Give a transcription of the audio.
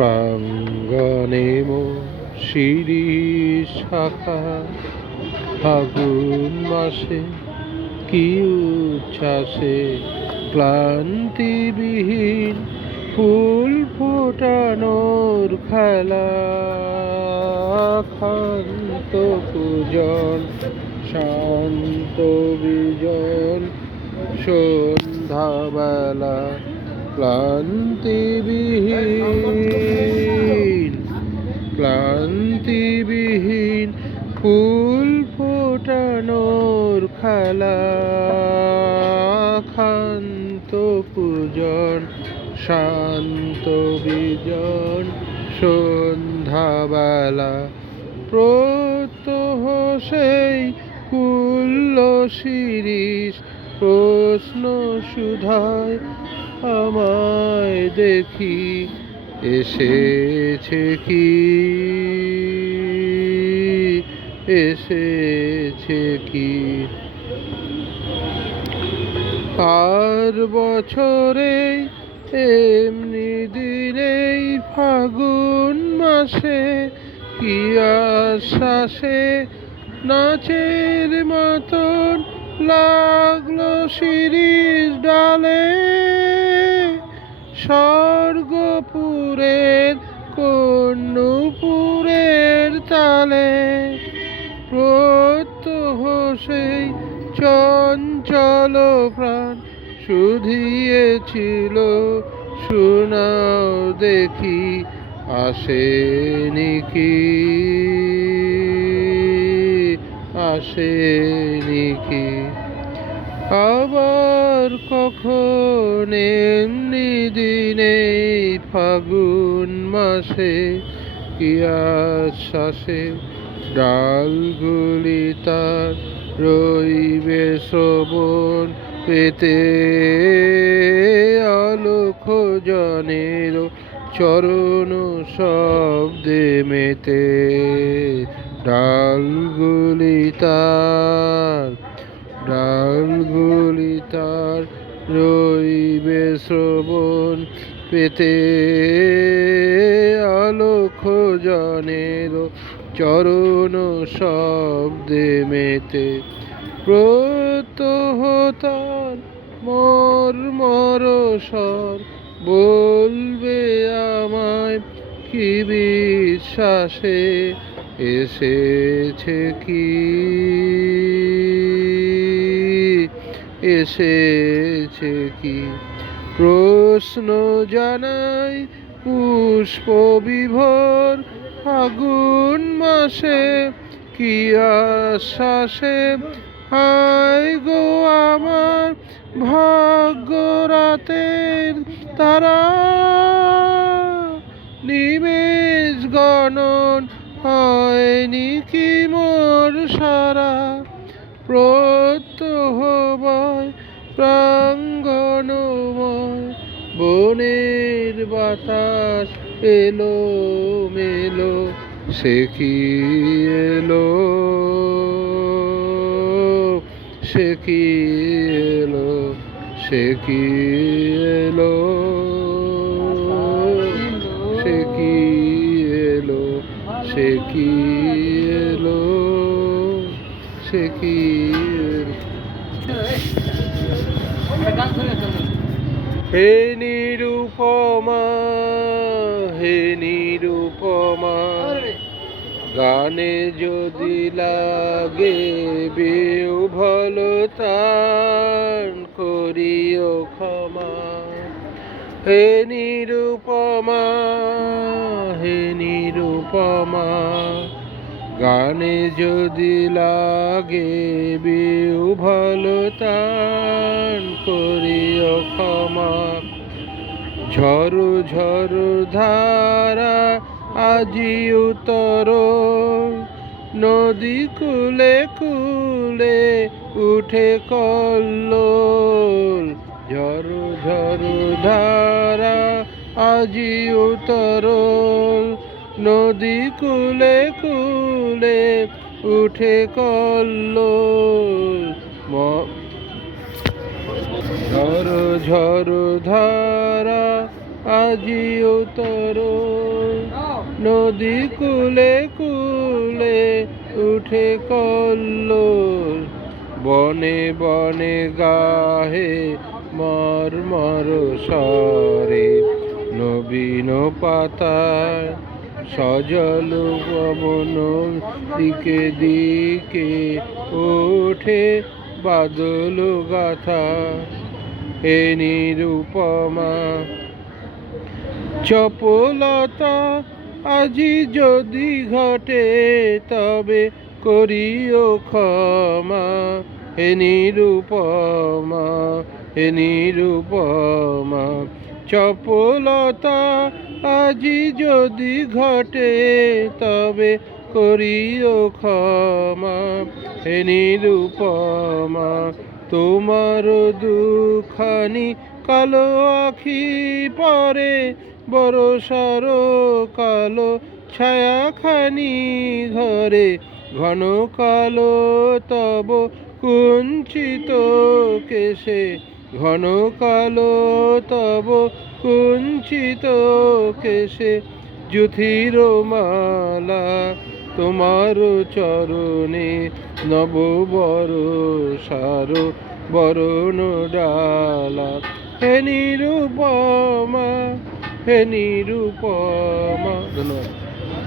প্রাঙ্গণে শিরিষ শাখা ফাগুন মাসে কি উচ্ছ্বাসে ক্লান্তিবিহীন ফুল ফোটানোর খেলা ক্ষান্ত পূজন শান্ত বিজন সন্ধ্যাবেলা ক্লান্তিবিহীন ফুল ফোটানোর খেলা ক্ষান্ত পূজন শান্ত বিজন সন্ধ্যাবেলা প্রত্যহ সেই কুল্ল শিরিষ প্রশ্ন সুধায় আমায় দেখি এসেছে কি আর বছরে এমনি দিনেই ফাগুন মাসে কি আশ্বাসে নাচের মতন লাগলো শিরিষ ডালে স্বর্গপুরের কন্যপুরের তালে প্রত্যহ সেই চঞ্চল প্রাণ শুধিয়েছিল শোনাও দেখি আসেনি কি আবার কখন এমনি দিনে ফাগুন মাসে কি আশ্বাসে ডালগুলি তার রইবে শ্রবণ পেতে আলোক জনের চরণ শব্দে মেতে ডালগুলি তার রইবে শ্রবণ পেতে আলোক জনের চরণ শব্দে মেতে প্রত্যহ তার মর্মর স্বর বলবে আমায় কি বিশ্বাসে এসেছে কি প্রশ্ন জানাই পুষ্প বিভোর ফাগুন মাসে কি আশ্বাসে হায় গো আমার ভাগ্য রাতের তারা নিমেষ গণন হয়নি কি মোর সারা প্রত্যহ বয় প্রাঙ্গণময় বনের বাতাস এলো মেলো সে কি এলো সে কি এলো সে কি এলো সে কি এলো সে কি এলো সে কি হে নিরুপমা হে নিরুপমা গানে যদি লাগে বেউ ভালো তান করিও ক্ষমা হে নিরুপমা গানে যদি লাগে বেউ ভালো তান করিও ক্ষমা ঝরু ঝরু ধারা আজি উত্তর নদী কূলে কূলে উঠে কল্লোল ঝরু ঝরু ধারা আজি উত্তর নদী কূলে কূলে উঠে কল্লোল ঝরু ঝরু ধারা আজিও তরল নদী কূলে কূলে উঠে কল্লোল বনে বনে গাহে মর্মর স্বরে নবীন পাতায় সজল পবন দিকে দিকে ওঠে বাদল গাথা হে নিরুপমা চপলতা আজি যদি ঘটে তবে করিও ক্ষমা হে নিরুপমা হে নিরুপমা চপলতা আজি যদি ঘটে তবে করিও ক্ষমা হে নিরুপমা তোমার দুখানি কালো আখি পরে বরষার কালো ছায়াখানি ঘরে ঘন কালো তব কুঞ্চিত কেশে ঘন কালো তব কুঞ্চিত কেশে যুথির মালা তোমার চরণে নব বরষার বরণ ডালা হে নিরুপমা হে নিরুপমা। ধন্যবাদ।